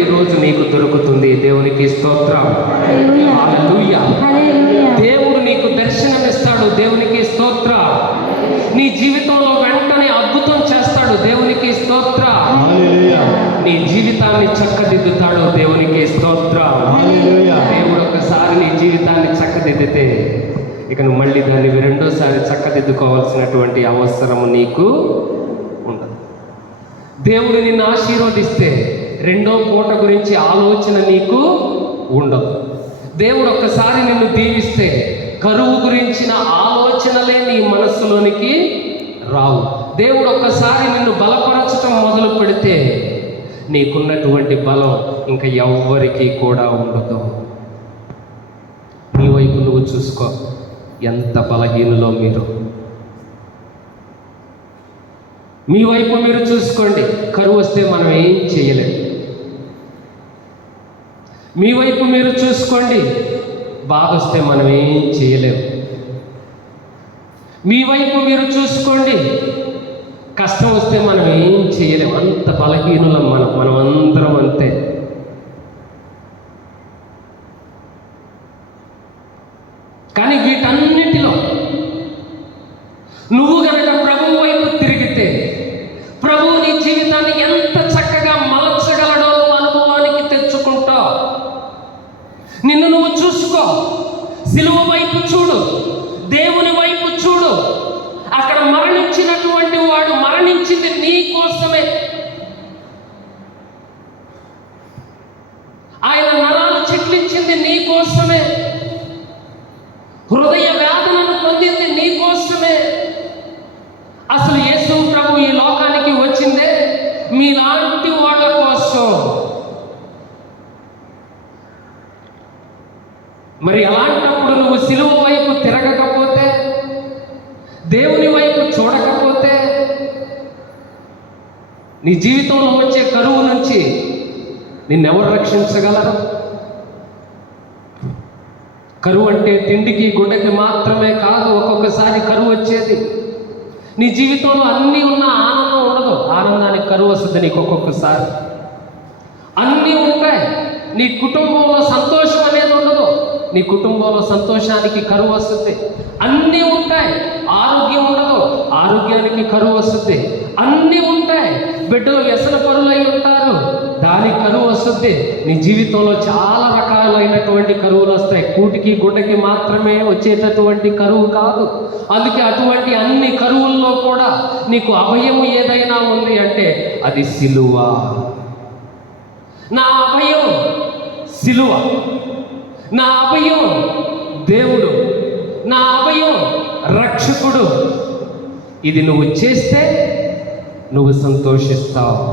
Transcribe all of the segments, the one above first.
ఈరోజు నీకు దొరుకుతుంది. దేవునికి స్తోత్రం. హల్లెలూయా. దేవుడు నీకు దర్శనమిస్తాడు. దేవునికి స్తోత్రం. నీ జీవితంలో వెంటనే అద్భుతం చేస్తాడు. దేవునికి స్తోత్రం. నీ జీవితాన్ని చక్కదిద్దుతాడు. దేవునికి స్తోత్రం. దేవుడు ఒకసారి నీ జీవితాన్ని చక్కదిద్దితే ఇక నువ్వు మళ్ళీ దాన్ని రెండోసారి చక్కదిద్దుకోవాల్సినటువంటి అవసరం నీకు ఉండదు. దేవుడు నిన్ను ఆశీర్వదిస్తే రెండో పూట గురించి ఆలోచన నీకు ఉండదు. దేవుడు ఒక్కసారి నిన్ను దీవిస్తే కరువు గురించిన ఆలోచనలే నీ మనస్సులోనికి రావు. దేవుడు ఒక్కసారి నిన్ను బలపరచటం మొదలు పెడితే నీకున్నటువంటి బలం ఇంకా ఎవ్వరికీ కూడా ఉండదు. నీ వైపు నువ్వు చూసుకో, ఎంత బలహీనులో మీరు. మీ వైపు మీరు చూసుకోండి. కరువు వస్తే మనం ఏం చేయలేం. మీ వైపు మీరు చూసుకోండి. బాధ వస్తే మనం ఏం చేయలేం. మీ వైపు మీరు చూసుకోండి. కష్టం వస్తే మనం ఏం చేయలేం. అంత బలహీనులం మనమందరం అంతే. కానీ వీటన్నిటిలో నువ్వు గనక ప్రభువు వైపు తిరిగితే ప్రభువు నీ జీవితాన్ని ఎంత చక్కగా మలచగలడో నువ్వు అనుభవానికి తెచ్చుకుంటావు. నిన్ను నువ్వు చూసుకో. సిలువ వైపు చూడు, దేవుని వైపు చూడు. అక్కడ మరణించినటువంటి వాడు మరణించింది నీ కోసమే. ఆయన నరాలు చిట్లించింది నీ కోసమే. హృదయ వేదనను పొందింది నీ కోసమే. అసలు యేసు ప్రభు ఈ లోకానికి వచ్చిందే మీలాంటి వాళ్ళ కోసం. మరి అలాంటప్పుడు నువ్వు సిలువ వైపు తిరగకపోతే, దేవుని వైపు చూడకపోతే నీ జీవితంలో వచ్చే కరువు నుంచి నిన్నెవరు రక్షించగలరు? కరువు అంటే తిండికి గుడ్డకి మాత్రమే కాదు. ఒక్కొక్కసారి కరువు వచ్చేది నీ జీవితంలో అన్నీ ఉన్న ఆనందం ఉండదు. ఆనందానికి కరువు వస్తుంది నీకు ఒక్కొక్కసారి. అన్నీ ఉంటాయి, నీ కుటుంబంలో సంతోషం అనేది ఉండదు. నీ కుటుంబంలో సంతోషానికి కరువు వస్తుంది. అన్నీ ఉంటాయి, ఆరోగ్యం ఉండదు, ఆరోగ్యానికి కరువు వస్తుంది. అన్నీ ఉంటాయి, బిడ్డలు వ్యసన పరులై ఉంటారు, దానికి కరువు వస్తుంది. నీ జీవితంలో చాలా రకాలైనటువంటి కరువులు వస్తాయి. కూటికి గుడ్డకి మాత్రమే వచ్చేటటువంటి కరువు కాదు. అందుకే అటువంటి అన్ని కరువుల్లో కూడా నీకు అభయం ఏదైనా ఉంది అంటే అది సిలువ. నా అభయం సిలువ, నా అభయం దేవుడు, నా అభయం రక్షకుడు. ఇది నువ్వు చేస్తే నువ్వు సంతోషిస్తావు.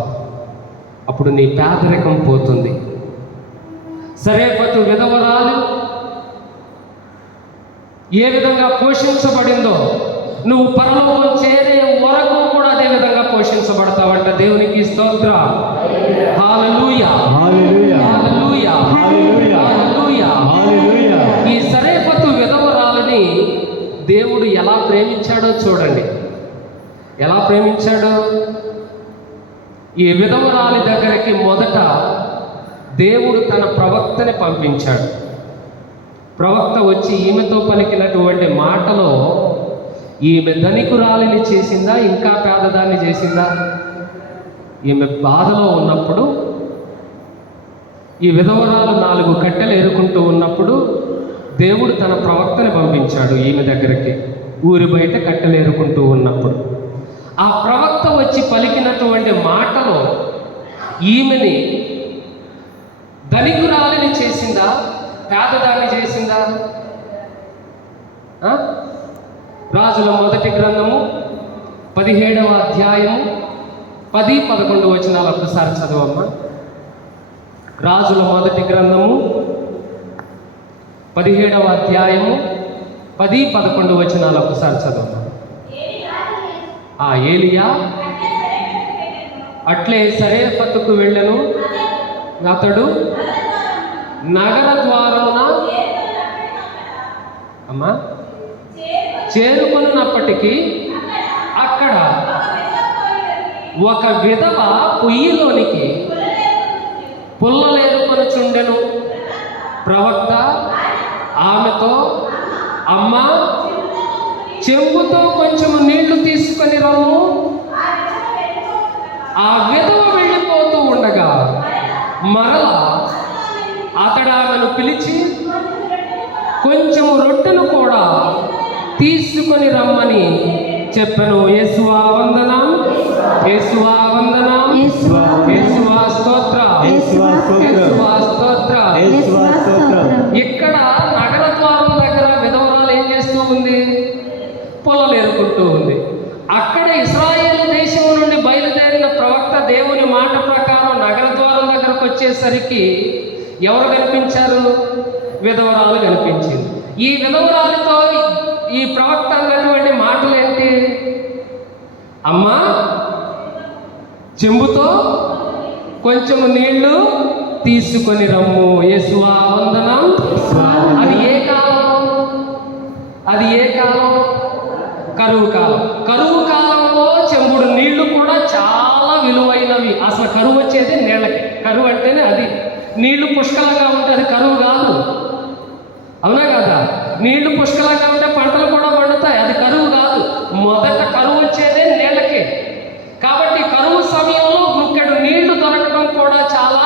అప్పుడు నీ పేదరికం పోతుంది. సరేపతు విధవరాలు ఏ విధంగా పోషించబడిందో నువ్వు పరలోకం చేరే వరకు కూడా అదే విధంగా పోషించబడతావంట. దేవునికి స్తోత్రం. హల్లెలూయా, హల్లెలూయా, హల్లెలూయా, హల్లెలూయా, హల్లెలూయా. ఈ సరేపతు విధవరాలని దేవుడు ఎలా ప్రేమించాడో చూడండి. ఎలా ప్రేమించాడో. ఈ విధవరాలి దగ్గరికి మొదట దేవుడు తన ప్రవక్తని పంపించాడు. ప్రవక్త వచ్చి ఈమెతో పలికినటువంటి మాటలో ఈమె ధనికురాలిని చేసిందా, ఇంకా పేదదాన్ని చేసిందా? ఈమె బాధలో ఉన్నప్పుడు, ఈ విధవరాలు 4 కట్టెలు ఏరుకుంటూ ఉన్నప్పుడు దేవుడు తన ప్రవక్తని పంపించాడు ఈమె దగ్గరికి. ఊరి బయట కట్టెలు ఏరుకుంటూ ఉన్నప్పుడు ఆ ప్రవక్త వచ్చి పలికినటువంటి మాటలో ఈమెని ధనికురాలిని చేసిందా, పేదదాన్ని చేసిందా? రాజుల మొదటి గ్రంథము 17వ అధ్యాయము 10-11 వచనాలు ఒక్కసారి చదవమ్మా. రాజుల మొదటి గ్రంథము 17వ అధ్యాయము 10-11 వచనాలు ఒక్కసారి చదవమ్మా. ఏలియా అట్లే సరేపతుకు వెళ్ళెను. అతడు నగర ద్వారమున అమ్మా చేరుకున్నప్పటికీ అక్కడ ఒక విధవ పొయ్యిలోనికి పుల్లలేరుకొనుచుండెను. ప్రవక్త ఆమెతో, అమ్మా, చెంబుతో కొంచెము నీళ్లు తీసుకొని రమ్ము. ఆ విధవ వెళ్ళిపోతూ ఉండగా మరలా అతడు ఆమెను పిలిచి కొంచెము రొట్టెను కూడా తీసుకొని రమ్మని చెప్పెను. యేసువా వందనం, యేసువా వందనం, యేసువా స్తోత్ర, యేసువా స్తోత్ర. ఇక్కడ నగర ద్వారం దగ్గర విధవరాలు ఏం చేస్తూ ఉంది? పొలలు ఏరుకుంటూ ఉంది. అక్కడ ఇశ్రాయేలు దేశం నుండి బయలుదేరిన ప్రవక్త దేవుని మాట ప్రకారం నగర ద్వారం దగ్గరకు వచ్చేసరికి ఎవరు కనిపించారు? విధవరాలు కనిపించింది. ఈ విధవరాలతో ఈ ప్రవక్త అన్నటువంటి మాటలు ఏంటి? అమ్మా, చెంబుతో కొంచెము నీళ్లు తీసుకొని రమ్ము. యేసువా వందనం. అది ఏ కాలం? అది ఏ కాలం? కరువు కాలం. కరువు కాలంలో చెంబుడు నీళ్లు కూడా చాలా విలువైనవి. అసలు కరువు వచ్చేది నీళ్ళకి. కరువు అంటేనే అది. నీళ్లు పుష్కలంగా ఉంటే అది కరువు కాదు. అవునా కదా? నీళ్లు పుష్కలంగా ఉంటే పంటలు కూడా పండుతాయి. అది కరువు కాదు. మొదట కరువు వచ్చేదే నీళ్ళకి. కాబట్టి కరువు సమయంలో గుక్కెడు నీళ్లు దొరకడం కూడా చాలా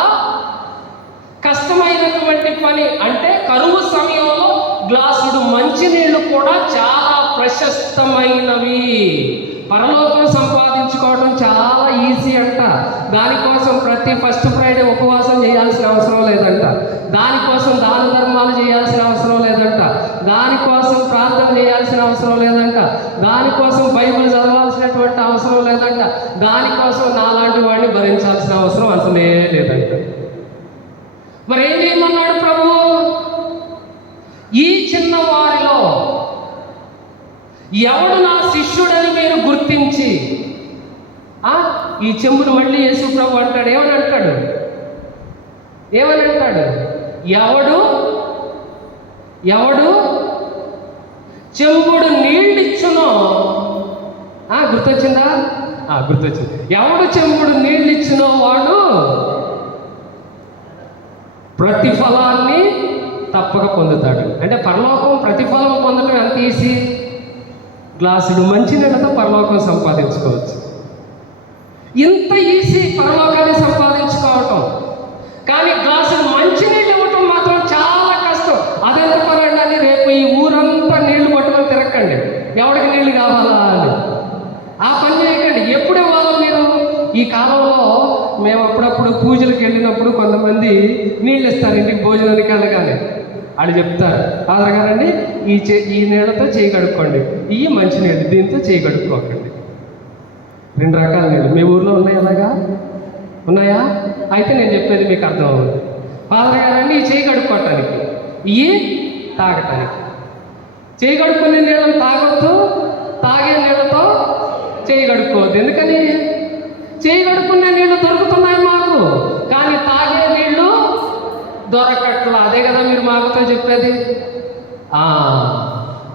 కష్టమైనటువంటి పని. అంటే కరువు సమయంలో గ్లాసుడు మంచినీళ్ళు కూడా చాలా ప్రశస్తమైనవి. పరలోకం సంపాదించుకోవడం చాలా ఈజీ అంట. దానికోసం ప్రతి ఫస్ట్ ఫ్రైడే ఉపవాసం చేయాల్సిన అవసరం లేదంట. దానికోసం దాన ధర్మాలు చేయాల్సిన అవసరం లేదంట. దానికోసం ప్రార్థన చేయాల్సిన అవసరం లేదంట. దానికోసం బైబిల్ చదవాల్సినటువంటి అవసరం లేదంట. దానికోసం నాలాంటి వాడిని భరించాల్సిన అవసరం అసలే లేదంట. మరి ఏం చేయమన్నాడు ప్రభు? ఈ చిన్న వారిలో ఎవడు నా శిష్యుడని మీరు గుర్తించి, ఈ చెంబును మళ్ళీ యేసు ప్రభు అంటాడు. ఏమని అంటాడు? ఏమని అంటాడు? ఎవడు చెంబుడు నీళ్ళిచ్చునో, గుర్తొచ్చిందా? గుర్తొచ్చింది. ఎవడు చెంబుడు నీళ్ళిచ్చునో వాడు ప్రతిఫలాన్ని తప్పక పొందుతాడు. అంటే పరలోకం ప్రతిఫలం పొందడం ఎంత ఈజీ. గ్లాసుడు మంచినీళ్ళతో పరలోకం సంపాదించుకోవచ్చు. ఇంత ఈజీ పరలోకాన్ని సంపాదించుకోవటం. కానీ గ్లాసుడు మంచినీళ్ళు ఇవ్వటం మాత్రం చాలా కష్టం. అదెంత పరండి అని రేపు ఈ ఊరంతా నీళ్లు పట్టుకొని తిరగకండి. ఎవరికి నీళ్లు కావాలా అని ఆ పని చేయకండి. ఎప్పుడు ఇవ్వాలో మీరు? ఈ కాలంలో మేము అప్పుడప్పుడు పూజలకు వెళ్ళినప్పుడు కొంతమంది నీళ్ళు ఇస్తారు ఇంటికి భోజనానికి వెళ్ళగానే. వాళ్ళు చెప్తారు, ఫాదర్ గారండి ఈ నీళ్ళతో చేయి కడుక్కోండి, ఇవి మంచి నీళ్ళు, దీంతో చేయి కడుక్కోకండి. 2 రకాల నీళ్ళు మీ ఊర్లో ఉన్నాయి? అలాగా ఉన్నాయా? అయితే నేను చెప్పేది మీకు అర్థం అవుతుంది. ఫాదర్ గారండి ఈ చేయి కడుక్కోవటానికి, ఇవి తాగటానికి. చేయి కడుక్కునే నీళ్ళని తాగొద్దు, తాగే నీళ్ళతో చేయి కడుక్కోవద్దు. ఎందుకని? చేయి కడుక్కునే నీళ్ళు దొరుకుతున్నాయి మాకు, కానీ తాగే నీళ్ళు దొరకట్లా. అదే కదా మీరు మాకుతో చెప్పేది.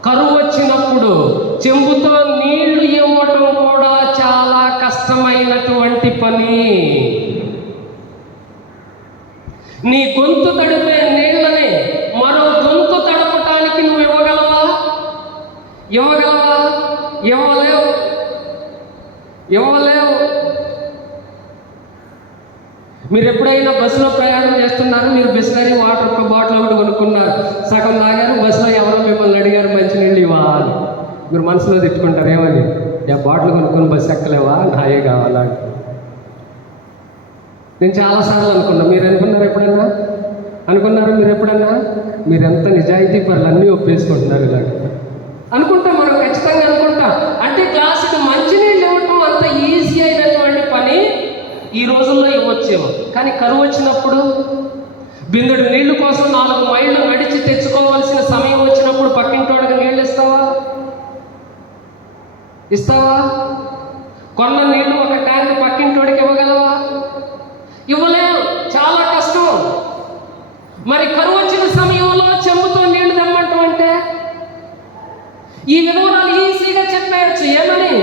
కరువు వచ్చినప్పుడు చెంబుతో నీళ్లు ఇవ్వటం కూడా చాలా కష్టమైనటువంటి పని. నీ గొంతు తడిపే నీళ్ళని మరో గొంతు తడపటానికి నువ్వు ఇవ్వగలవా? ఇవ్వలేవు. మీరు ఎప్పుడైనా బస్సులో ప్రయాణం చేస్తున్నారు, మీరు బిస్లరీ వాటర్ బాటిల్ ఒకటి కొనుక్కున్నారు, సగం తాగారు, బస్సులో ఎవరో మిమ్మల్ని అడిగారు మంచినీళ్ళు ఇవ్వాలి. మీరు మనసులో తిట్టుకుంటారు, ఏమని? బాటిల్ కొనుక్కొని బస్సు ఎక్కలేవా, నాయే కావాలా? నేను చాలాసార్లు అనుకున్నా. మీరు అనుకున్నారు ఎప్పుడన్నా? మీరు ఎప్పుడన్నా? మీరు ఎంత నిజాయితీ పనులు అన్నీ ఒప్పేసుకుంటున్నారు. ఇలాగ అనుకుంటాం మనం, ఖచ్చితంగా అనుకుంటాం. అంటే గ్లాసుకి మంచినీళ్ళు ఇవ్వటం అంత ఈజీ అయినటువంటి పని ఈ రోజుల్లో ఇవ్వచ్చేమో. కానీ కరువు వచ్చినప్పుడు బిందుడు నీళ్లు కోసం 4 మైళ్ళు నడిచి తెచ్చుకోవాల్సిన సమయం వచ్చినప్పుడు పక్కింటోడికి నీళ్ళు ఇస్తావా? కొన్న నీళ్లు ఒక ట్యాంక్ పక్కింటోడికి ఇవ్వగలవా? ఇవ్వలేవు. చాలా కష్టం. మరి కరువు వచ్చిన సమయంలో చెంబుతో నీళ్లు తెమ్మంటాం అంటే ఈ వివరాలు ఈజీగా చెప్పేయచ్చు. ఏమని?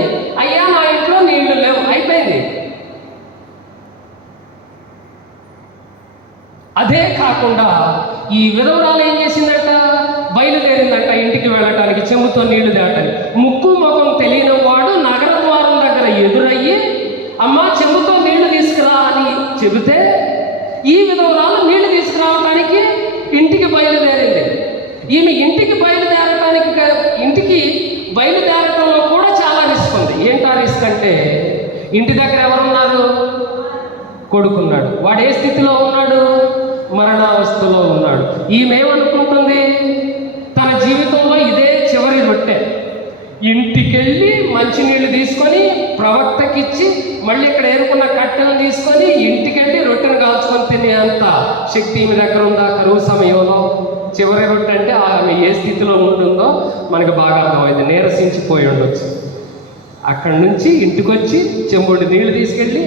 అయ్యా నా ఇంట్లో నీళ్లు లేవు, అయిపోయింది. అదే కాకుండా ఈ విధవరాలు ఏం చేసిందంట, బయలుదేరిందంట ఇంటికి వెళ్ళటానికి, చెంబుతో నీళ్లు తేటానికి. ముక్కు ముఖం తెలియని వాడు నగర ద్వారం దగ్గర ఎదురయ్యి, అమ్మా చెంబుతో నీళ్లు తీసుకురా అని చెబితే ఈ విధవరాలు నీళ్లు తీసుకురావడానికి ఇంటికి బయలుదేరింది. ఈమె ఇంటికి బయలుదేరటంలో కూడా చాలా రిస్క్ ఉంది. ఏంటా రిస్క్ అంటే, ఇంటి దగ్గర ఎవరున్నారు? కొడుకున్నాడు. వాడు ఏ స్థితిలో ఉన్నాడు? మరణావస్థలో ఉన్నాడు. ఈమెమనుకుంటుంది, తన జీవితంలో ఇదే చివరి రొట్టె. ఇంటికెళ్ళి మంచినీళ్ళు తీసుకొని ప్రవక్తకిచ్చి మళ్ళీ ఇక్కడ ఏరుకున్న కట్టెలు తీసుకొని ఇంటికెళ్ళి రొట్టెను కాల్చుకొని తినే అంత శక్తి ఈమె దగ్గర ఉందా? కరువు సమయంలో చివరి రొట్టె అంటే ఆమె ఏ స్థితిలో ఉంటుందో మనకు బాగా అర్థమైంది. నీరసించిపోయి ఉండొచ్చు. అక్కడి నుంచి ఇంటికి వచ్చి చెంబుడు నీళ్లు తీసుకెళ్ళి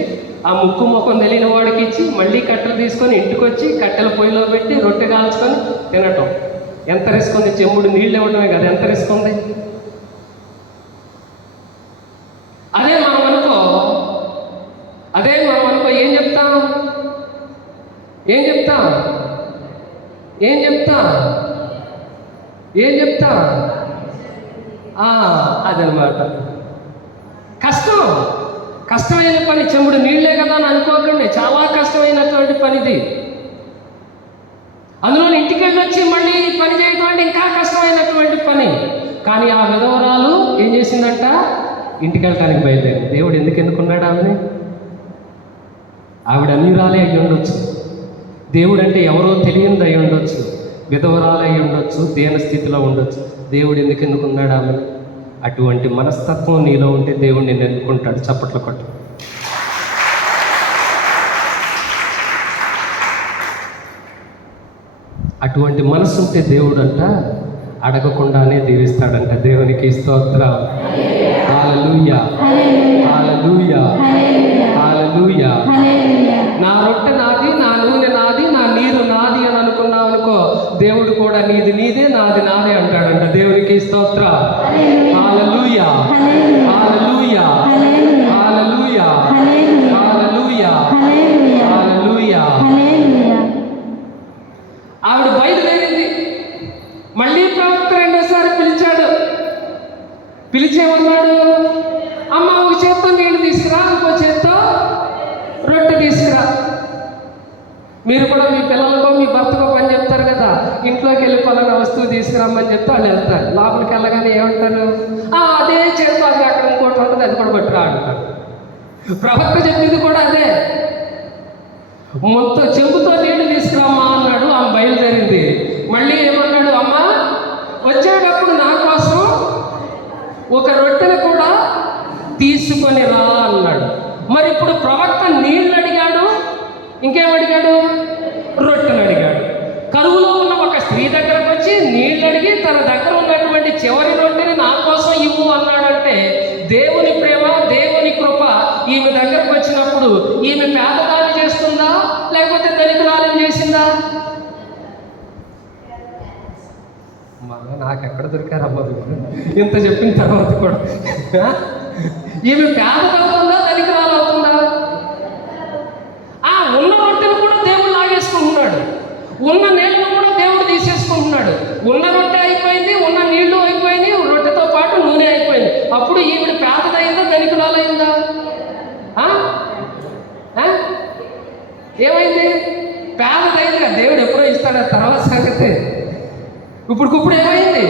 ఆ ముక్కు ముఖం తెలియని వాడికి ఇచ్చి మళ్ళీ కట్టెలు తీసుకొని ఇంటికి వచ్చి కట్టెల పొయ్యిలో పెట్టి రొట్టె కాల్చుకొని తినటం. ఎంత రిస్క్ ఉంది? చెంబుడు నీళ్ళు ఇవ్వడమే కదా, ఎంత రిస్క్ ఉంది? అదే మనం అనుకో ఏం చెప్తా అదనమాట. కష్టమైన పని. చెంబుడు నీళ్లే కదా అని అనుకోకండి, చాలా కష్టమైనటువంటి పనిది. అందులో ఇంటికి వెళ్ళి వచ్చి మళ్ళీ పని చేయడం అంటే ఇంకా కష్టమైనటువంటి పని. కానీ ఆ విధవరాలు ఏం చేసిందంట, ఇంటికి వెళ్ళటానికి బయలుదేరింది. దేవుడు ఎందుకు ఎన్నుకున్నాడు ఆమెని? ఆవిడ అన్యురాలే అయి ఉండొచ్చు, దేవుడు అంటే ఎవరో తెలియనిది అయి ఉండొచ్చు, విధవరాలు అయి ఉండొచ్చు, దేన స్థితిలో ఉండొచ్చు. దేవుడు ఎందుకు ఎన్నుకున్నాడు ఆమెను? అటువంటి మనస్తత్వం నీలో ఉంటే దేవుడు నిన్ను ఎన్నుకుంటాడు. చప్పట్లు కొట్టు. అటువంటి మనసు ఉంటే దేవుడు అంట అడగకుండానే దీవిస్తాడంట. దేవునికి స్తోత్రం. హల్లెలూయా, హల్లెలూయా, హల్లెలూయా. నా రొట్టె నాది, నా నూనె నాది, నా నీరు నాది అని అనుకున్నావు అనుకో, దేవుడు కూడా నీది నీదే, నాది నాదే అంటాడంట. దేవునికి స్తోత్రం. హల్లెలూయా, హల్లెలూయా, హల్లెలూయా, హల్లెలూయా, హల్లెలూయా. ఆవిడ బయలుదేరింది. మళ్ళీ ప్రవక్త రెండోసారి పిలిచాడు. పిలిచేమన్నాడు, అమ్మ ఒక చేత్తో నీళ్ళు తీసుకురా, ఇంకో చేత్తో రొట్టె తీసుకురా. మీరు కూడా మీ పిల్లలకో మీ భర్తకో పని చెప్తారు కదా, ఇంట్లోకి వెళ్ళి పలానా వస్తువు తీసుకురమ్మని చెప్తే వాళ్ళు వెళ్తారు. లోపలికి వెళ్ళగానే ఏమంటారు, అదే చేత్తో అది అక్కడ ఇంకోటి ఉంటుంది, అది కూడా పట్టురా అంటారు. ప్రవక్త చెప్పింది కూడా అదే. మొత్తం చెంబుతో నీళ్లు తీసుకురామ్మా అన్నాడు. ఆమె బయలుదేరింది. మళ్ళీ ఏమన్నాడు, అమ్మ వచ్చేటప్పుడు నా కోసం ఒక రొట్టెను కూడా తీసుకొని రా అన్నాడు. మరి ఇప్పుడు ప్రవక్త నీళ్ళు అడిగాడు, ఇంకేమడిగాడు? రొట్టెను అడిగాడు. కరువులో ఉన్న ఒక స్త్రీ దగ్గరకు వచ్చి నీళ్ళు అడిగి తన దగ్గర ఉన్నటువంటి చివరి రొట్టెని నా కోసం ఇవ్వు అన్నాడంటే దేవుని ప్రేమ, దేవుని కృప ఈమె దగ్గరకు వచ్చినప్పుడు ఈమె పేదదాన్ని చేస్తుందా లేకపోతే ధనికురాలను చేసిందా? నాకెక్కడ దొరికారమ్మా ఇంత చెప్పిన తర్వాత కూడా. ఈమె పేదదవుతుందా ధనికురాలు అవుతుందా? ఉన్న రొట్టెను కూడా దేవుడు లాగేసుకుంటున్నాడు, ఉన్న నీళ్ళను కూడా దేవుడు తీసేసుకుంటున్నాడు. ఉన్న రొట్టె అయిపోయింది, ఉన్న నీళ్లు అయిపోయింది, రొట్టెతో పాటు నూనె అయిపోయింది. అప్పుడు ఈవిడ పేదదైందా ధనికురాలైందా? ఏమైంది? పేదదైందిగా. దేవుడు ఎప్పుడో ఇస్తాడు, తర్వాత సంగతి. ఇప్పుడు ఏమైంది?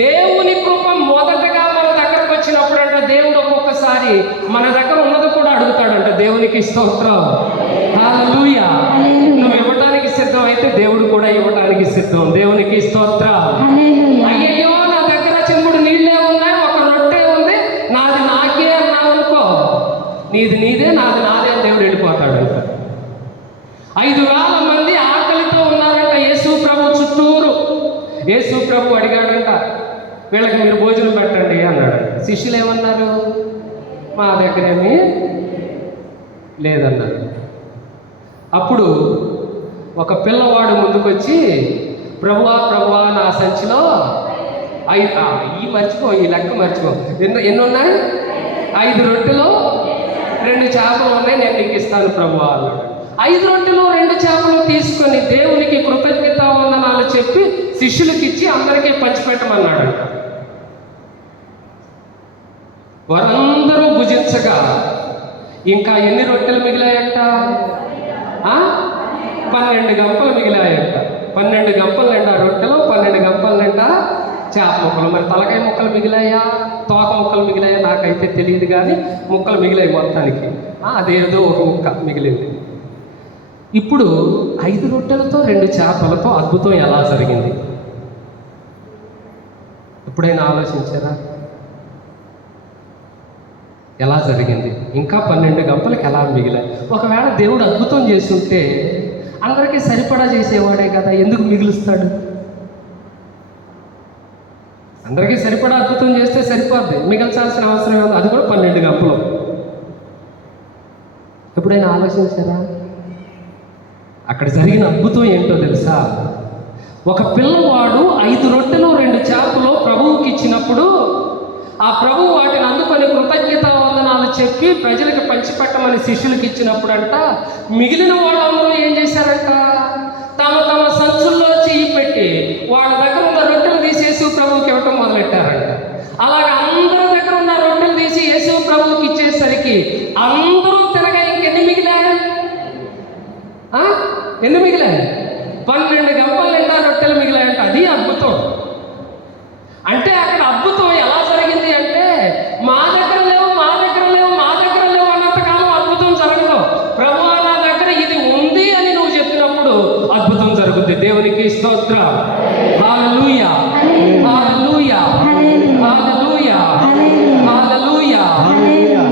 దేవుని కృప మొదటగా మన దగ్గరకు వచ్చినప్పుడు అంట దేవుడు ఒక్కొక్కసారి మన దగ్గర ఉన్నది కూడా అడుగుతాడంట. దేవునికి స్తోత్రం. హల్లెలూయా. నువ్వు ఇవ్వడానికి సిద్ధం అయితే దేవుడు కూడా ఇవ్వడానికి సిద్ధం. దేవునికి స్తోత్రం. అయ్యయ్యో నా దగ్గర చెంబుడు నీళ్ళే ఉన్నాయి, ఒక రొట్టె ఉంది, నాది నాకే అన్నావు అనుకో, నీది నీదే, నాది నాదే అని దేవుడు వెళ్ళిపోతాడంట. 5,000 మంది ఆకలితో ఉన్నారంట యేసు ప్రభు చుట్టూరు. యేసు ప్రభు అడిగాడంట, వీళ్ళకి మీరు భోజనం పెట్టండి అన్నాడు. శిష్యులు ఏమన్నారు? మా దగ్గరేమీ లేదన్నారు. అప్పుడు ఒక పిల్లవాడు ముందుకొచ్చి, ప్రభువా ప్రభువా నా సంచిలో ఈ లెక్క మర్చిపో, ఎన్ని ఉన్నాయి? 5 రొట్టెలు 2 చేపలు ఉన్నాయి, నేను నీకు ఇస్తాను ప్రభువా అన్నాడు. 5 రొట్టెలు 2 చేపలు తీసుకొని దేవునికి కృతజ్ఞతావందనాలు చెప్పి శిష్యులకి ఇచ్చి అందరికీ పంచిపెట్టమన్నాడంట. వారందరూ భుజించగా ఇంకా ఎన్ని రొట్టెలు మిగిలాయంట? 12 గంపలు మిగిలాయంట. 12 గంపలు నిండా రొట్టెలు, 12 గంపలు నిండా చేప ముక్కలు. మరి తలకాయ ముక్కలు మిగిలాయా, తోక ముక్కలు మిగిలాయా నాకైతే తెలియదు, కానీ ముక్కలు మిగిలాయి మొత్తానికి. అదేదో ఒక ముక్క మిగిలింది. ఇప్పుడు 5 రొట్టెలతో 2 చేపలతో అద్భుతం ఎలా జరిగింది? ఎప్పుడైనా ఆలోచించారా? ఎలా జరిగింది? ఇంకా 12 గంపలకి ఎలా మిగిలాయి? ఒకవేళ దేవుడు అద్భుతం చేస్తుంటే అందరికీ సరిపడా చేసేవాడే కదా, ఎందుకు మిగులుస్తాడు? అందరికీ సరిపడా అద్భుతం చేస్తే సరిపోద్ది, మిగల్చాల్సిన అవసరం ఏముంది? అది కూడా 12 గంపలు. ఎప్పుడైనా ఆలోచించారా? అక్కడ జరిగిన అద్భుతం ఏంటో తెలుసా? ఒక పిల్లవాడు 5 రొట్టెలు 2 చేపలు ప్రభువుకి ఇచ్చినప్పుడు ఆ ప్రభువు వాటిని అందుకొని కృతజ్ఞతావందనాలు చెప్పి ప్రజలకు పంచిపెట్టమని శిష్యులకు ఇచ్చినప్పుడు అంట, మిగిలిన వాళ్ళందరూ ఏం చేశారంట? తమ తమ సంచుల్లో చెయ్యి పెట్టి వాళ్ళ దగ్గర ఉన్న రొట్టెలు తీసి యేసు ప్రభువుకి ఇవ్వటం మొదలెట్టారంట. అలాగే అందరి దగ్గర ఉన్న రొట్టెలు తీసి యేసు ప్రభువుకి ఇచ్చేసరికి అందరూ తినగా ఇంకెన్ని మిగిలాయి? ఎన్ని మిగిలాయి? 12 గంపల నిండా రొట్టెలు మిగిలాయంట. అది అద్భుతం. అంటే అక్కడ అద్భుతం ఎలా జరిగింది అంటే, మా దగ్గర లేవు అన్నంతకాలం అద్భుతం జరగదు. ప్రభువా నా దగ్గర ఇది ఉంది అని నువ్వు చెప్పినప్పుడు అద్భుతం జరుగుతుంది. దేవునికి స్తోత్రం. హల్లెలూయా, హల్లెలూయా, హల్లెలూయా, హల్లెలూయా,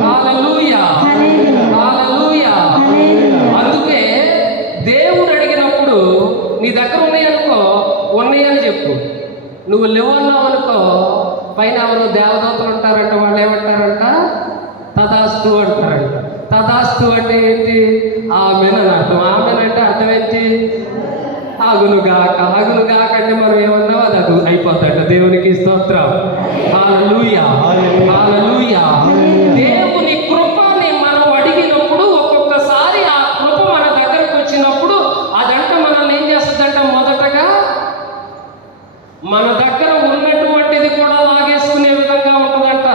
హల్లెలూయా, హల్లెలూయా. అందుకే దేవుడు అడిగినప్పుడు నీ దగ్గర ఉన్నాయనుకో, ఉన్నాయని చెప్పు. నువ్వు లేవన్నావు అనుకో, పైన ఎవరు దేవదూతలు ఉంటారంట, వాళ్ళు ఏమంటారంట? తదాస్తు అంటారంట. తదాస్తు అంటే ఏంటి? ఆమెన్ అని అర్థం. ఆమెన్ అంటే అర్థం ఏంటి? ఆగునుగాక. ఆగునుగాక అంటే మనం ఏమన్నావు అది అది అయిపోతాడ. దేవునికి స్తోత్రం. హల్లెలూయా, హల్లెలూయా. దేవుని కృపని మనం అడిగినప్పుడు ఒక్కొక్కసారి ఆ కృప మన దగ్గరకు వచ్చినప్పుడు అదంట మనల్ని ఏం చేస్తుందంట? మొదటగా మన దగ్గర ఉన్నటువంటిది కూడా లాగేసుకునే విధంగా ఉంటుందంట.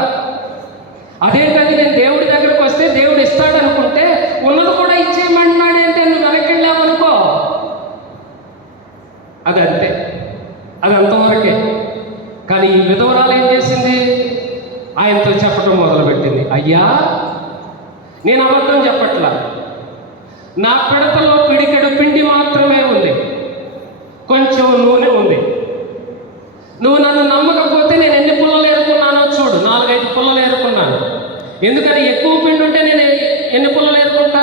అదేంటది? నేను దేవుడి దగ్గరకు వస్తే దేవుడు ఇస్తాడనుకుంటే ఉన్నది కూడా ఇచ్చేయమన్నాడు అంటే నువ్వు వెనక్కి వెళ్ళావనుకో, అదంతే, అది అంతవరకే. కానీ ఈ విధవరాలు ఏం చేసింది? ఆయనతో చెప్పడం మొదలుపెట్టింది, అయ్యా నేను అబద్ధం చెప్పట్లా, నా పిడతలో పిడికెడు పిండి మాత్రమే ఉంది, కొంచెం నూనె ఉంది. నువ్వు నన్ను నమ్మకపోతే నేను ఎన్ని పుల్లలు ఏరుకున్నానో చూడు. 4-5 పుల్లలు ఏరుకున్నాను. ఎందుకని? ఎక్కువ పిండి ఉంటే నేను ఎన్ని పుల్లలు ఏరుకుంటా?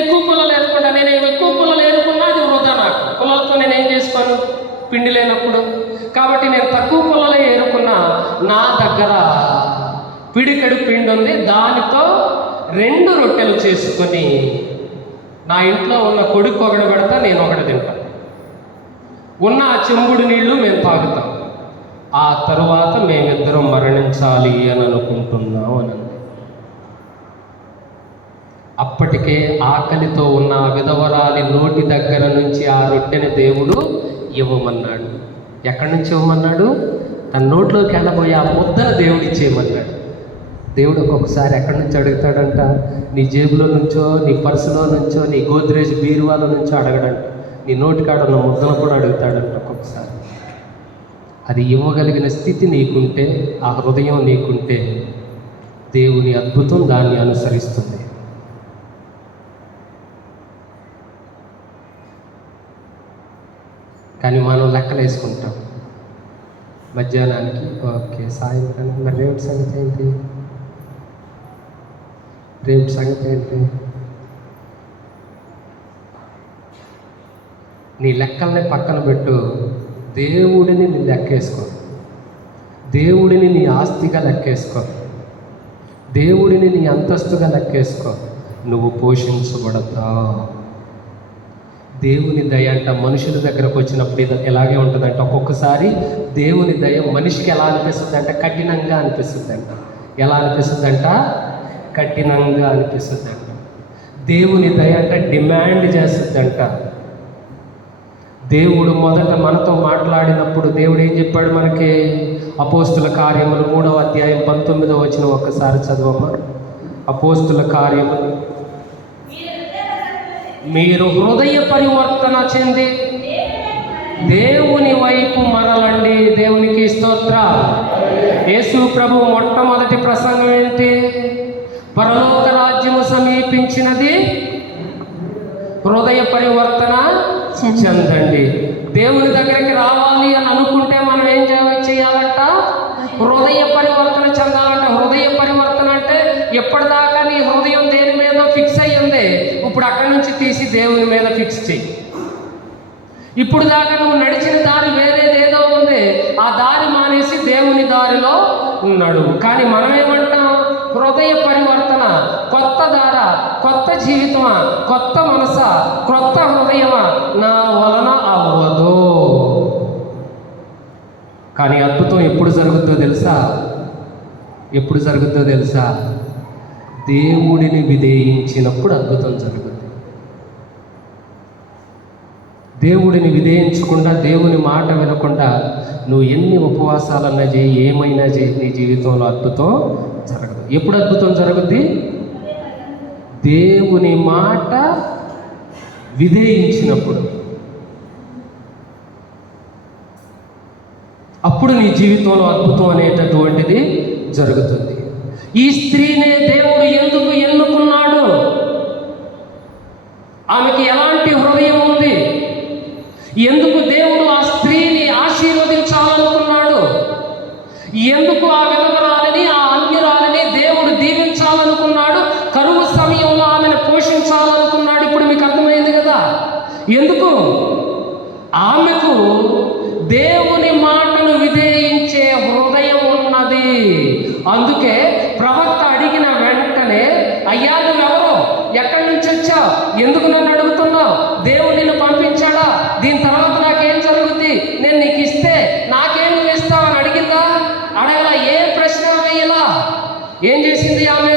ఎక్కువ పుల్లలు ఏరుకుంటా. నేను ఎక్కువ పుల్లలు ఏరుకున్నా అది వృధా. నాకు పుల్లలతో నేను ఏం చేసుకోను? పిండి లేనప్పుడు. కాబట్టి నేను తక్కువ పుల్లలే ఏరుకున్నా. నా దగ్గర పిడికెడు పిండి ఉంది, దానితో 2 రొట్టెలు చేసుకొని నా ఇంట్లో ఉన్న కొడుకు ఒకటి పెడతా, నేను ఒకటి తింటా. ఉన్న ఆ చెంబుడు నీళ్లు మేము తాగుతాం. ఆ తరువాత మేమిద్దరం మరణించాలి అని అనుకుంటున్నాం అని. అప్పటికే ఆకలితో ఉన్న విధవరాలి నోటి దగ్గర నుంచి ఆ రొట్టెని దేవుడు ఇవ్వమన్నాడు. ఎక్కడి నుంచి ఇవ్వమన్నాడు? తన నోట్లోకి వెళ్ళబోయే ఆ ముద్దను దేవుడు ఇచ్చేయమన్నాడు. దేవుడు ఒక్కొక్కసారి ఎక్కడి నుంచి అడుగుతాడంట? నీ జేబులో నుంచో, నీ పర్సులో నుంచో, నీ గోద్రేజ్ బీరువాలో నుంచో అడగడంట. నీ నోటికాడ ఉన్న ముద్దను కూడా అడుగుతాడంట ఒక్కొక్కసారి. అది ఇవ్వగలిగిన స్థితి నీకుంటే, ఆ హృదయం నీకుంటే, దేవుని అద్భుతం దాన్ని అనుసరిస్తుంది. కానీ మనం లెక్కలు వేసుకుంటాం. మధ్యాహ్నానికి ఓకే, సాయంత్రానికి మరి రేపు సంగతి ఏంటి? రేపు సంగతి ఏంటి? నీ లెక్కల్ని పక్కన పెట్టు. దేవుడిని నీ లెక్కేసుకో. దేవుడిని నీ ఆస్తిగా లెక్కేసుకో. దేవుడిని నీ అంతస్తుగా లెక్కేసుకో. నువ్వు పోషించబడతావు. దేవుని దయ అంట మనుషుల దగ్గరకు వచ్చినప్పుడు ఇది ఎలాగే ఉంటుందంట. ఒక్కొక్కసారి దేవుని దయ మనిషికి ఎలా అనిపిస్తుంది అంటే కఠినంగా అనిపిస్తుంది అంట. ఎలా అనిపిస్తుందంట? కఠినంగా అనిపిస్తుంది అంట. దేవుని దయ అంట డిమాండ్ చేస్తుందంట. దేవుడు మొదట మనతో మాట్లాడినప్పుడు దేవుడు ఏం చెప్పాడు మనకి? అపోస్తుల కార్యములు 3వ అధ్యాయం 19వ వచనం ఒక్కసారి చదవమ్మా. అపోస్తుల కార్యములు, మీరు హృదయ పరివర్తన చెంది దేవుని వైపు మరలండి. దేవునికి స్తోత్ర. యేసు ప్రభు మొట్టమొదటి ప్రసంగం ఏంటి? పరలోక రాజ్యము సమీపించినది, హృదయ పరివర్తన చెందండి. దేవుని దగ్గరికి రావాలి అని అనుకుంటే మనం ఏం చేయాలంట? హృదయ పరివర్తన చెందాలంట. హృదయ పరివర్తన అంటే ఎప్పటిదాకా నీ హృదయం దేని మీద ఫిక్స్ అయ్యింది, ఇప్పుడు అక్కడి నుంచి తీసి దేవుని మీద ఫిక్స్ చెయ్యి. ఇప్పుడు దాకా నువ్వు నడిచిన దారి వేరేదేదో ఉంది, ఆ దారి మానేసి దేవుని దారిలో ఉన్నాడు. కానీ మనం ఏమంటాం? హృదయ పరివర్తన, కొత్త దార, కొత్త జీవితమా, కొత్త మనస, కొత్త హృదయమా నా వలన అవ్వదు. కానీ అద్భుతం ఎప్పుడు జరుగుతుందో తెలుసా? ఎప్పుడు జరుగుతుందో తెలుసా? దేవుడిని విధేయించినప్పుడు అద్భుతం జరుగుతుంది. దేవుడిని విధేయించకుండా, దేవుని మాట వినకుండా నువ్వు ఎన్ని ఉపవాసాలన్నా చేయి, ఏమైనా చేయి, నీ జీవితంలో అద్భుతం జరగదు. ఎప్పుడు అద్భుతం జరుగుద్ది? దేవుని మాట విధేయించినప్పుడు. అప్పుడు నీ జీవితంలో అద్భుతం అనేటటువంటిది జరుగుతుంది. ఈ స్త్రీనే దేవుడు ఎందుకు ఎన్నుకున్నాడు? ఆమెకి ఎలాంటి హృదయం ఉంది? ఎందుకు దేవుడు ఆ స్త్రీని ఆశీర్వదించాలనుకున్నాడు? ఎందుకు ఆ విధవరాలని, ఆ అన్యురాలని దేవుడు దీవించాలనుకున్నాడు? కరువు సమయంలో ఆమెను పోషించాలనుకున్నాడు. ఇప్పుడు మీకు అర్థమైంది కదా ఎందుకు? ఆమెకు దేవుని మాటను విధేయించే హృదయం ఉన్నది. అందుకే ప్రవక్త అడిగిన వెంటనే, అయ్యా నువ్వెవరో, ఎక్కడి నుంచి వచ్చావు, ఎందుకు నన్ను అడుగుతున్నావు, దేవుడు నిన్ను పంపించాడా, దీని తర్వాత నాకేం జరుగుద్ది, నేను నీకు ఇస్తే నాకేం నువ్వు ఇస్తావని అడిగిందా? అడగల. ఏ ప్రశ్న వేయలా. ఏం చేసింది ఆమె?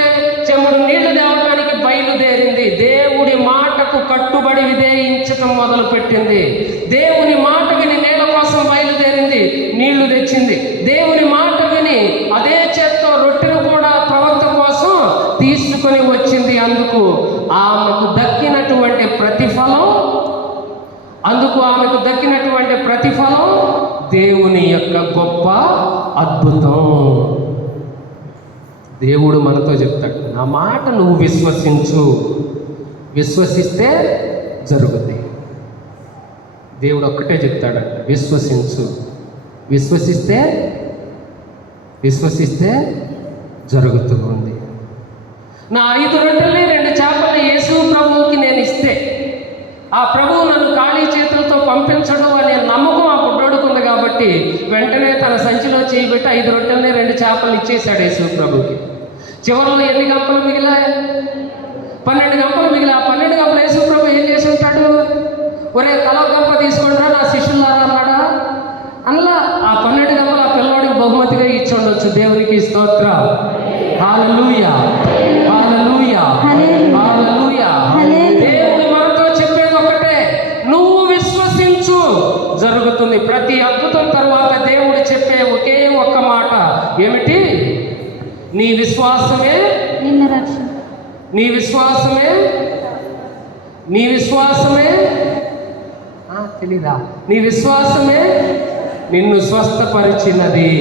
చెముడు నీళ్లు తేవడానికి బయలుదేరింది. దేవుడి మాటకు కట్టుబడి విధేయించటం మొదలుపెట్టింది. దేవుని మాట విని నీళ్ళ కోసం బయలుదేరింది, నీళ్లు తెచ్చింది. దేవుని మాట విని అదే చేత్తో రొట్టెను కూడా ప్రవక్త కోసం తీసుకొని వచ్చింది. ఆమెకు దక్కినటువంటి ప్రతిఫలం దేవుని యొక్క గొప్ప అద్భుతం. దేవుడు మనతో చెప్తాడు, నా మాట నువ్వు విశ్వసించు, విశ్వసిస్తే జరుగుద్ది. దేవుడు ఒక్కటే చెప్తాడంట, విశ్వసించు, విశ్వసిస్తే జరుగుతుంది. నా 5 రొట్టెల్ని 2 చేపల్ని యేసు ప్రభువుకి నేను ఇస్తే, ఆ ప్రభువు నన్ను ఖాళీ చేతులతో పంపించడు అనే నమ్మకం ఆ బుడ్డోడుకు ఉంది కాబట్టి వెంటనే తన సంచిలో చేయబెట్టి 5 రొట్టెల్ని 2 చేపలు ఇచ్చేశాడు యేసు ప్రభువుకి. చివరిలో ఎన్ని గంపలు మిగిలాయి? 12 గంపలు మిగిలా. 12 గంపలు యేసు ప్రభు ఏం చేసి ఉంటాడు? ఒరే తల గంప తీసుకుంటారా నా శిష్యులారా అన్నాడా? అలా ఆ 12 గంపలు ఆ పిల్లవాడికి బహుమతిగా ఇచ్చి ఉండొచ్చు. దేవునికి స్తోత్ర. హల్లెలూయా, హల్లెలూయా, హల్లెలూయా. దేవుడు మనతో చెప్పేది ఒకటే, నువ్వు విశ్వసించు, జరుగుతుంది. ప్రతి అద్భుతం తర్వాత దేవుడు చెప్పే ఒకే ఒక్క మాట ఏమిటి? నీ విశ్వాసమే నీ విశ్వాసమే నీ విశ్వాసమే తెలీదా? నీ విశ్వాసమే నిన్ను స్వస్థపరిచినది.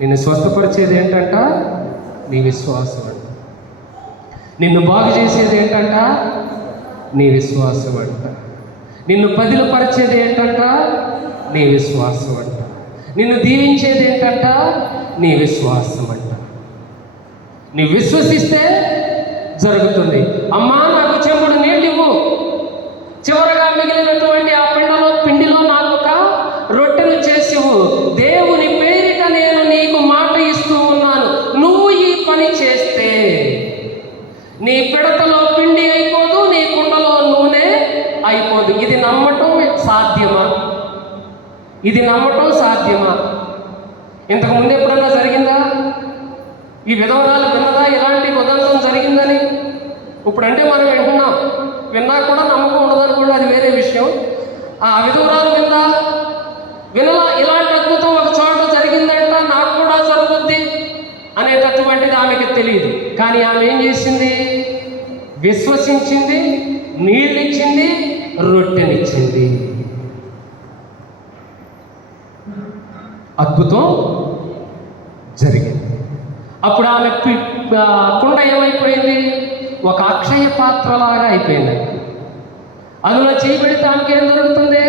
నిన్ను స్వస్థపరిచేది ఏంటంట? నీ విశ్వాసం అంట. నిన్ను బాగు చేసేది ఏంటంట? నీ విశ్వాసం అంట. నిన్ను పదిలపరిచేది ఏంటంట? నీ విశ్వాసం అంట. నిన్ను దీవించేది ఏంటంట? నీ విశ్వాసం అంట. నీ విశ్వసిస్తే జరుగుతుంది. అమ్మా నాకు చెంబుడు నీళ్ళు ఇవ్వు. చివరగా మిగిలినటువంటి ఆ పిండిలో నాకు ఒక రొట్టెను చేసివు. దేవుని పేరిట నేను నీకు మాట ఇస్తూ ఉన్నాను, నువ్వు ఈ పని చేస్తే నీ పిడతలో పిండి అయిపోదు, నీ కుండలో నూనె అయిపోదు. ఇది నమ్మటం సాధ్యమా? ఇది నమ్మటం సాధ్యమా? ఇంతకు ముందు ఎప్పుడన్నా జరిగిందా? ఈ విధవరాలు విన్నదా ఇలాంటి ఉదంతం జరిగిందని? ఇప్పుడంటే మనం వింటున్నాం, విన్నా కూడా నమ్మకం ఉండదు. అనుకోండి, అది వేరే విషయం. ఆ విధవరాలు విందా? వినలా. ఇలాంటి అద్భుతం ఒక చోట జరిగిందంట, నాకు కూడా జరుగుద్ది అనేటటువంటిది ఆమెకి తెలియదు. కానీ ఆమె ఏం చేసింది? విశ్వసించింది, నీళ్ళిచ్చింది, రొట్టెనిచ్చింది. అద్భుతం జరిగింది. అప్పుడు ఆమె కుండ ఏమైపోయింది? ఒక అక్షయ పాత్రలాగా అయిపోయింది. అందులో చేయి పెడితే ఆమెకి ఏం దొరుకుతుంది?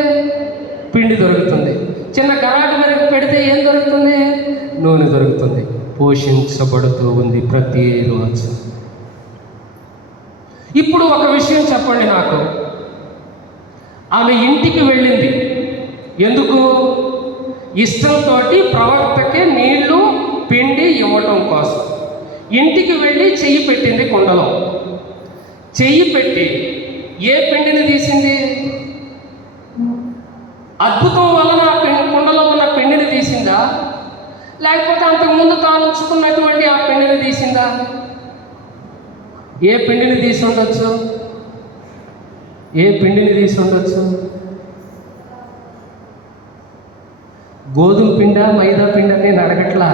పిండి దొరుకుతుంది. చిన్న గరాటు మెరుగు పెడితే ఏం దొరుకుతుంది? నూనె దొరుకుతుంది. పోషించబడుతూ ఉంది ప్రతిరోజు. ఇప్పుడు ఒక విషయం చెప్పండి నాకు. ఆమె ఇంటికి వెళ్ళింది ఎందుకు? ఇష్టంతో ప్రవక్తకి నీళ్లు పిండి ఇవ్వటం కోసం ఇంటికి వెళ్ళి చెయ్యి పెట్టింది కుండలో. చెయ్యి పెట్టి ఏ పిండిని తీసింది? అద్భుతం వలన కుండలో ఉన్న పిండిని తీసిందా, లేకపోతే అంతకుముందు తాను ఉంచుకున్నటువంటి ఆ పిండిని తీసిందా? ఏ పిండిని తీసి ఉండొచ్చు? ఏ పిండిని తీసి ఉండొచ్చు? గోధుమ పిండా మైదా పిండి అని నేను అడగట్లా.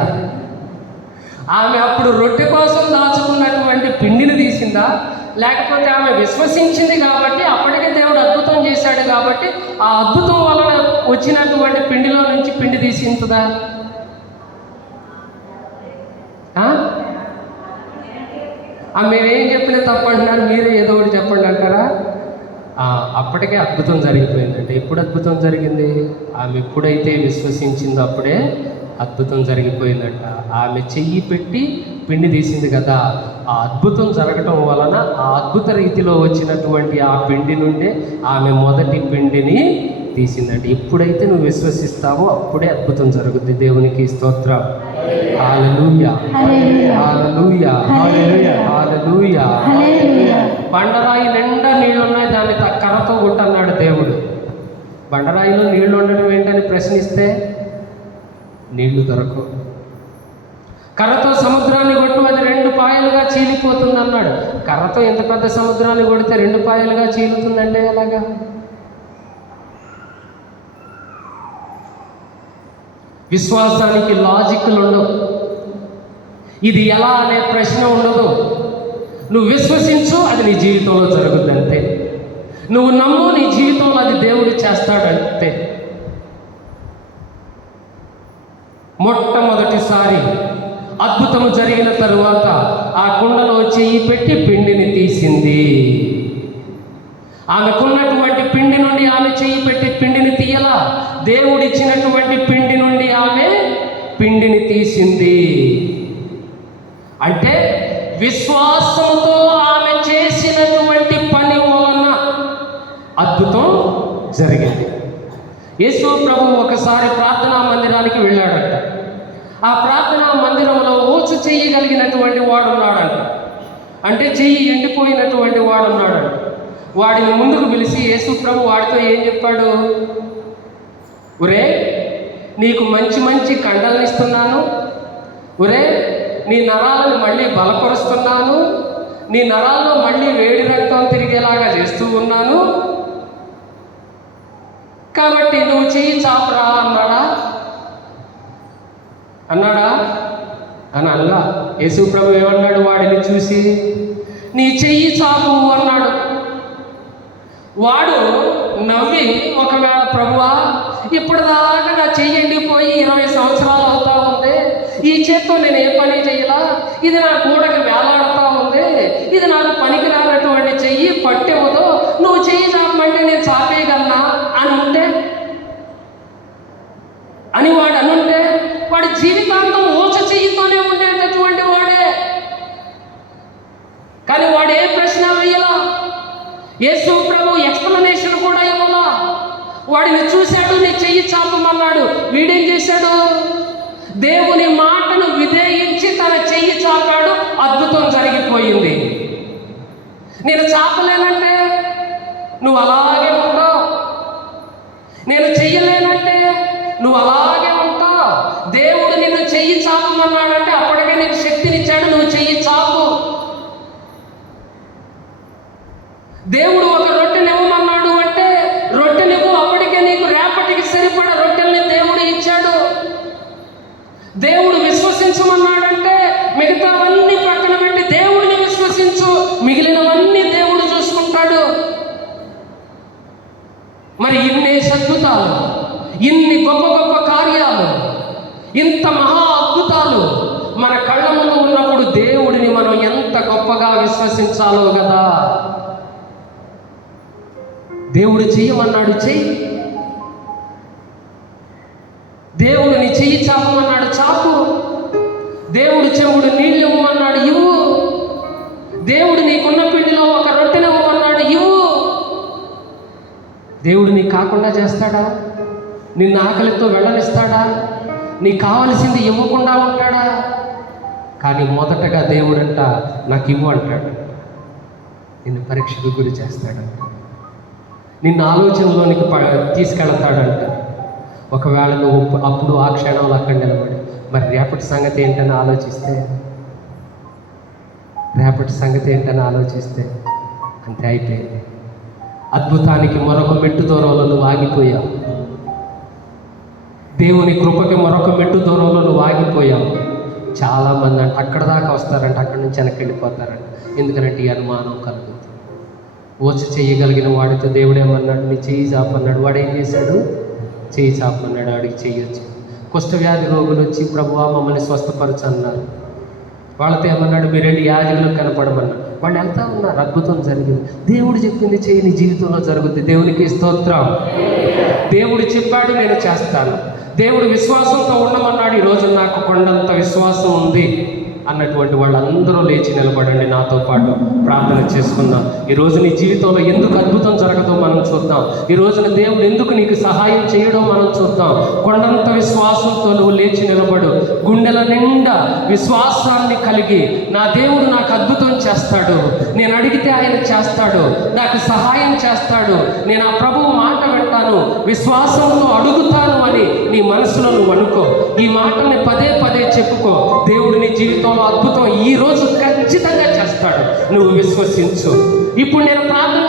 ఆమె అప్పుడు రొట్టె కోసం దాచుకున్నటువంటి పిండిని తీసిందా, లేకపోతే ఆమె విశ్వసించింది కాబట్టి అప్పటికే దేవుడు అద్భుతం చేశాడు కాబట్టి ఆ అద్భుతం వలన వచ్చినటువంటి పిండిలో నుంచి పిండి తీసిందా? మేమేం చెప్పినా తప్పు అంటున్నారు, మీరే ఏదో ఒకటి చెప్పండి అంటారా? అప్పటికే అద్భుతం జరిగిపోయిందంటే. ఎప్పుడు అద్భుతం జరిగింది? ఆమె ఎప్పుడైతే విశ్వసించిందో అప్పుడే అద్భుతం జరిగిపోయిందట. ఆమె చెయ్యి పెట్టి పిండి తీసింది కదా, ఆ అద్భుతం జరగటం వలన ఆ అద్భుత రీతిలో వచ్చినటువంటి ఆ పిండి నుండే ఆమె మొదటి పిండిని తీసిందంటే. ఎప్పుడైతే నువ్వు విశ్వసిస్తావో అప్పుడే అద్భుతం జరుగుద్ది. దేవునికి స్తోత్రం. హల్లెలూయా, హల్లెలూయా, హల్లెలూయా. బండరాయి నిండా నీళ్లున్నాయి, దాన్ని కర్రతో కొట్టన్నాడు దేవుడు. బండరాయిలో నీళ్లు ఉండడం ఏంటని ప్రశ్నిస్తే నీళ్లు దొరకవు. కర్రతో సముద్రాన్ని కొట్టు, అది 2 పాయలుగా చీలిపోతుంది అన్నాడు. కర్రతో ఎంత పెద్ద సముద్రాన్ని కొడితే 2 పాయలుగా చీలుతుందంటే ఎలాగా? విశ్వాసానికి లాజిక్లు ఉండవు. ఇది ఎలా అనే ప్రశ్న ఉండదు. నువ్వు విశ్వసించు, అది నీ జీవితంలో జరుగుద్ది అంతే. నువ్వు నమ్ము, నీ జీవితంలో అది దేవుడు చేస్తాడంతే. మొట్టమొదటిసారి అద్భుతము జరిగిన తరువాత ఆ కుండలో చెయ్యి పెట్టి పిండిని తీసింది. ఆమెకున్నటువంటి పిండి నుండి ఆమె చెయ్యి పెట్టి పిండిని తీయలా, దేవుడిచ్చినటువంటి పిండి నుండి ఆమె పిండిని తీసింది. అంటే విశ్వాసంతో ఆమె చేసినటువంటి పని వలన అద్భుతం జరిగింది. యేసు ప్రభు ఒకసారి ప్రార్థనా మందిరానికి వెళ్ళాడట. ఆ ప్రార్థనా మందిరంలో ఊచు చెయ్యగలిగినటువంటి వాడున్నాడంట. అంటే చెయ్యి ఎండిపోయినటువంటి వాడున్నాడంట. వాడిని ముందుకు పిలిచి యేసు ప్రభు వాడితో ఏం చెప్పాడు? ఒరే, నీకు మంచి మంచి కండల్ని ఇస్తున్నాను. ఒరే, నీ నరాలను మళ్ళీ బలపరుస్తున్నాను. నీ నరాల్లో మళ్ళీ వేడి రక్తం తిరిగేలాగా చేస్తూ ఉన్నాను. కాబట్టి నువ్వు చెయ్యి చాపురా అన్నాడా? అని అల్లా. యేసు ప్రభు ఏమన్నాడు వాడిని చూసి? నీ చెయ్యి చాపు అన్నాడు. వాడు నవ్వి, ఒకవేళ ప్రభువా, ఇప్పటిదాకా నా చెయ్యి ఎండిపోయి 20 సంవత్సరాలు అవుతా ఉంది, ఈ చేత్తో నేను ఏ పని చెయ్యలా, ఇది నా గూడకి వేలాడుతూ ఉంది, ఇది నాకు పనికి రానటువంటి చెయ్యి, పట్టేవదో, నువ్వు చెయ్యి చాపమంటే నేను చాపేయగలనా అని ఉంటే, అని వాడు అనుంటే వాడి జీవితాంతం ఊచ చెయ్యితోనే ఉండేటటువంటి వాడే. కానీ వాడు ఏ ప్రశ్న వేయలా, యేసు ప్రభు ఎక్స్ప్లెనేషన్ కూడా ఇవ్వాలా. వాడిని చూశాడు, నీ చెయ్యి చాపమన్నాడు. వీడేం చేశాడు? దేవుని మాటను విధేయించి తన చెయ్యి చాపాడు. అద్భుతం జరిగిపోయింది. నేను చాపలేనంటే నువ్వు అలాగే ఉంటావు, నేను చెయ్యలేనంటే నువ్వు అలాగే ఉంటావు. దేవుడు నిన్ను చెయ్యి చాపమన్నాడంటే అప్పటికే నీకు శక్తినిచ్చాడు, నువ్వు చెయ్యి చాపు. దేవుడు ఒక రొట్టెనివ్వమన్నాడు, విశ్వసించమన్నాడంటే మిగతావన్నీ పక్కన పెట్టి దేవుడిని విశ్వసించు, మిగిలినవన్నీ దేవుడు చూసుకుంటాడు. మరి ఇన్ని అద్భుతాలు, ఇన్ని గొప్ప గొప్ప కార్యాలు, ఇంత మహా అద్భుతాలు మన కళ్ళ ముందు ఉన్నప్పుడు దేవుడిని మనం ఎంత గొప్పగా విశ్వసించాలో కదా. దేవుడు చెయ్యమన్నాడు, చెయ్యి. దేవుడిని చెయ్యి చాపమన్నాడు, చాపు. దేవుడు చెవుడు నీళ్ళు ఇవ్వమన్నాడు, ఇవ్వు. దేవుడు నీకున్న పిండిలో ఒక రొట్టెని ఇవ్వమన్నాడు, ఇవ్వు. దేవుడు నీకు కాకుండా చేస్తాడా? నిన్ను ఆకలితో వెళ్ళనిస్తాడా? నీకు కావలసింది ఇవ్వకుండా ఉంటాడా? కానీ మొదటగా దేవుడంట నాకు ఇవ్వు అంటాడు. నిన్ను పరీక్షకు గురి చేస్తాడంట, నిన్ను ఆలోచనలోనికి తీసుకెళ్తాడంట. ఒకవేళ నువ్వు అప్పుడు ఆ క్షణంలో అక్కడ నిలబడి మరి రేపటి సంగతి ఏంటని ఆలోచిస్తే అంతే, అయిపోయింది. అద్భుతానికి మరొక మెట్టు దూరంలో నువ్వు ఆగిపోయావు. దేవుని కృపకి మరొక మెట్టు దూరంలో నువ్వు ఆగిపోయావు. చాలామంది అంటే అక్కడ దాకా వస్తారంట, అక్కడి నుంచి వెనక్కి వెళ్ళిపోతారంట. ఎందుకంటే ఈ అనుమానం కలుగుతుంది. వచ్చి చేయగలిగిన వాడితో దేవుడు ఏమన్నాడు? నీ చెయ్యి చాపన్నాడు. వాడు ఏం చేశాడు? చెయ్యి చాపన్నాడు. వాడికి చెయ్యొచ్చు. కుష్ఠవ్యాధి రోగులు వచ్చి ప్రభువా మమ్మల్ని స్వస్థపరచు అన్నారు. వాళ్ళతో ఏమన్నాడు? మీరేంటి యాజకులకు కనపడమన్నాడు. వాళ్ళు వెళ్తా ఉన్నారు, అద్భుతం జరిగింది. దేవుడు చెప్పింది చెయ్యి, నీ జీవితంలో జరుగుద్ది. దేవునికి స్తోత్రం. దేవుడు చెప్పాడు, నేను చేస్తాను. దేవుడు విశ్వాసంతో ఉండమన్నాడు. ఈరోజు నాకు కొండంత విశ్వాసం ఉంది అన్నటువంటి వాళ్ళందరూ లేచి నిలబడండి, నాతో పాటు ప్రార్థన చేసుకుందాం. ఈరోజు నీ జీవితంలో ఎందుకు అద్భుతం జరగదో మనం చూద్దాం. ఈ రోజున దేవుడు ఎందుకు నీకు సహాయం చేయడం మనం చూద్దాం. కొండంత విశ్వాసంతో నువ్వు లేచి నిలబడు. గుండెల నిండా విశ్వాసాన్ని కలిగి నా దేవుడు నాకు అద్భుతం చేస్తాడు, నేను అడిగితే ఆయన చేస్తాడు, నాకు సహాయం చేస్తాడు, నేను ఆ ప్రభువు మాట వింటాను, విశ్వాసంతో అడుగుతాను అని నీ మనసులో నువ్వు అనుకో. ఈ మాటని పదే పదే చెప్పుకో. దేవుడు నీ జీవితంలో అద్భుతం ఈరోజు ఖచ్చితంగా చేస్తాడు. నువ్వు విశ్వసించు. ఇప్పుడు నేను ప్రార్థన